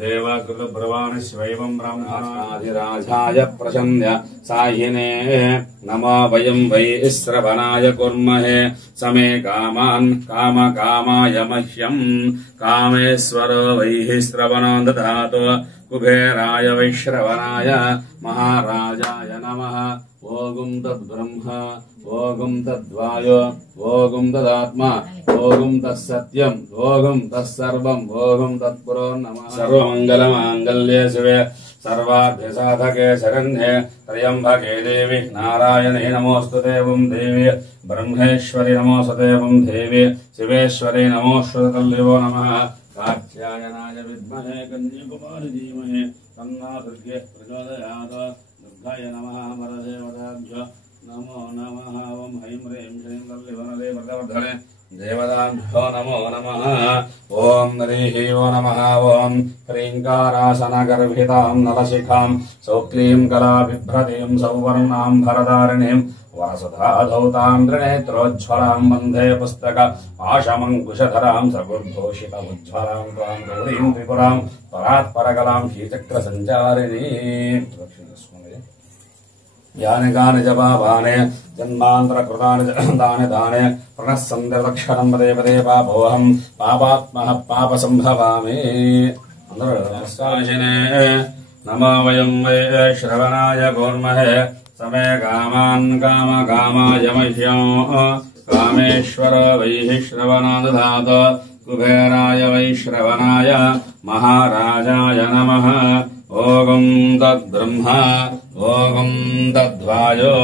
देवाकृतब्रवाणि शिवैवं ब्रह्मणाधिराजाय प्रसन्य सायिने नमो वयं वै श्रवणाय कुर्महे समे कामान् कामकामाय मह्यं कामेश्वरो वै श्रवणो दधातु कुबेराय वैश्रवणाय महाराजाय नमः। ओगुं तद्ब्रह्म ओगुं तद्वायो ओगुं तदात्मा ओगुं तत्सत्यं ओगुं तत्सर्वं ओगुं तत्पुरो नमः। सर्वमङ्गलमाङ्गल्ये शिवे सर्वार्थसाधके शरण्ये त्र्यम्बके देवी नारायणे नमोऽस्तुते वं देवी ब्रह्मेश्वरि नमोऽस्तुते वं देवी शिवेश्वरि नमोऽस्तुते नमः। कात्यायनाय विद्महे कन्याकुमारी धीमहि तन्नो दुर्गे प्रचोदयात्। दुर्गाय नमः वरदेवताभ्यो नमो नमः। ओं ऐं ह्रीं श्रीं तल्लिवनदे व्रतवर्धने देवताभ्यो नमो नमः। ओं हरिः वो नमः। ओं ह्रीङ्कारासनगर्भितां नलशिखां सौक्लीं कलाबिभ्रतीं सौवर्णां भरधारिणीं वरसुधाधौतां त्रिनेत्रोज्ज्वलां वन्दे पुस्तक पाशमङ्कुशधरां सगुर्घोषितमुज्ज्वलां त्वां गौरीं त्रिपुरां परात्परकलां श्रीचक्रसञ्चारिणीं। यानि कानि च पापानि जन्मान्तरकृतानि दानि दानि प्रणःसन्ध्यक्षरं पदे पदे पापोऽहं पापात्मः पापसम्भवामि। नमो वयं वै श्रवणाय कुर्महे समे कामान् कामकामाय मह्यं कामेश्वर वै श्रवणो दधातु कुबेराय वै श्रवणाय महाराजाय नमः। ओगुं तद्ब्रह्म ओगुं तद्वायो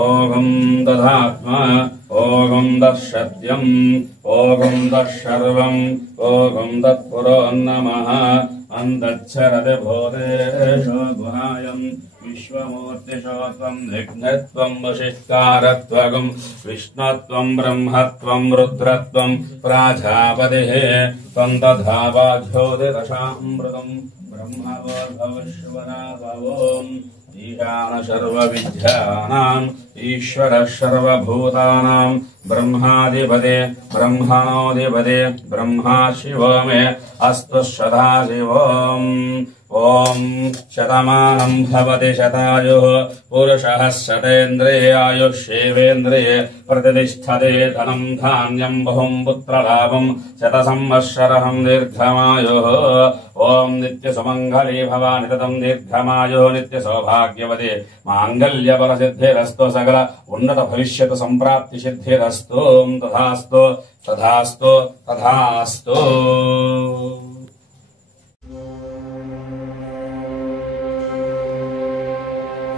ओगुं तदात्मा ओगुं तत्सत्यम् ओगुं तत्सर्वम् ओगुं तत्पुरो नमः। अन्तच्छरति भूतेषु गुणायम् विश्वमूर्तिशोत्वम् विघ्नत्वम् वशिष्कारत्वम् विष्णुत्वम् ब्रह्मत्वम् रुद्रत्वम् प्राजापतिः त्वम् तथा वाज्योतिरसामृतम् ब्रह्मवोर्भवश्वरा भवोम् ईशान सर्वविद्यानाम् ईश्वरः सर्वभूतानाम् ब्रह्माधिपते ब्रह्मणोऽधिपते ब्रह्मा शिवो मे अस्तु सदाशिवम्। ओं शतमानं भवति शतायुः पुरुषः शतेन्द्रिये आयुष्येवेन्द्रिये प्रतिष्ठते धनं धान्यं बहुं पुत्रलाभं शतसंवत्सरं दीर्घमायुः। ओं नित्यसुमङ्गली भव निततं दीर्घमायुः नित्यसौभाग्यवती माङ्गल्यबलसिद्धिरस्तु सकल उन्नतभविष्यतु सम्प्राप्तिसिद्धिरस्तु। तथास्तु तथास्तु तथास्तु।